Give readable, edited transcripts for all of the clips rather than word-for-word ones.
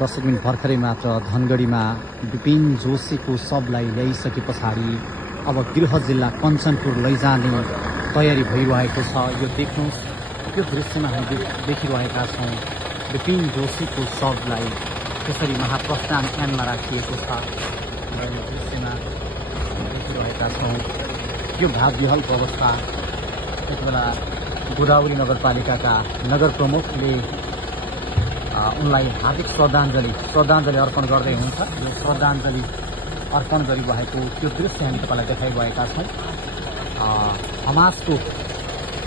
10 minute भर्खरै मात्र धनगढीमा विपिन जोशीको शवलाई ल्याइसके पछाडि अब गृह जिल्ला कञ्चनपुर लैजाने तयारी भइरहेको छ। यो देख्नुहोस्, यो दृश्यमा हामी देखिरहेका छौँ विपिन जोशीको शवलाई त्यसरी महाप्रस्थान यानमा राखिएको छ। र यो दृश्यमा देखिरहेका छौँ यो भाग विहलको अवस्था। यति बेला गोदावरी नगरपालिकाका नगर प्रमुखले उनलाई हार्दिक श्रद्धाञ्जली अर्पण गर्दै हुनुहुन्छ। यो श्रद्धाञ्जली अर्पण गरिरहेको त्यो दृश्य हामी तपाईँलाई देखाइरहेका छौँ। हमासको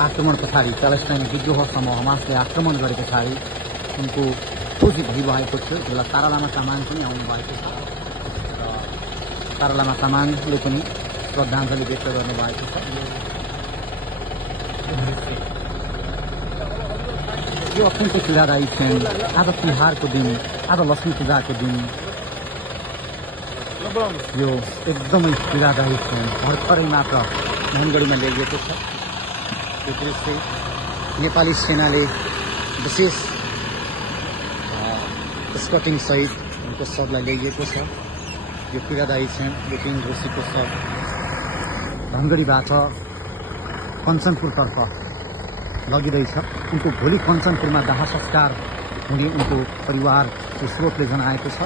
आक्रमण पछाडि प्यालेस्टाइन विद्रोहसम्म हमासले आक्रमण गरे पछाडि उनको खोजी भइरहेको थियो। जसलाई तारा लामा तामाङ पनि आउनु भएको छ र तारा लामा तामाङले पनि श्रद्धाञ्जली व्यक्त गर्नुभएको छ। यो अत्यन्तै पीडादायी क्षण। आज तिहारको दिन, आज लक्ष्मी पूजाको दिन, यो एकदमै पीडादायी क्षण भर्खरै मात्र धनगढीमा ल्याइएको छ। यो दृश्य नेपाली सेनाले विशेष स्कटिङ सहित उनको शवलाई ल्याइएको छ। यो पीडादायी क्षण विपिन जोशीको शव धनगढीबाट कञ्चनपुरतर्फ लगिँदैछ। उनको भोलि कञ्चनपुरमा दाह संस्कार हुने उनको परिवारको स्रोतले जनाएको छ।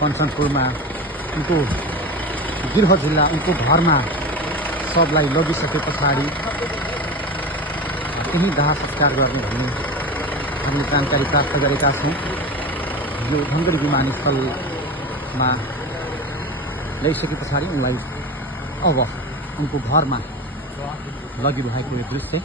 कञ्चनपुरमा उनको गृह जिल्ला उनको घरमा शवलाई लगिसके पछाडि त्यही दाह संस्कार गर्ने भन्ने हामीले जानकारी प्राप्त गरेका छौँ। यो धनगढी विमानस्थलमा ल्याइसके पछाडि उनलाई अब उनको घरमा लगिरहेको यो दृश्य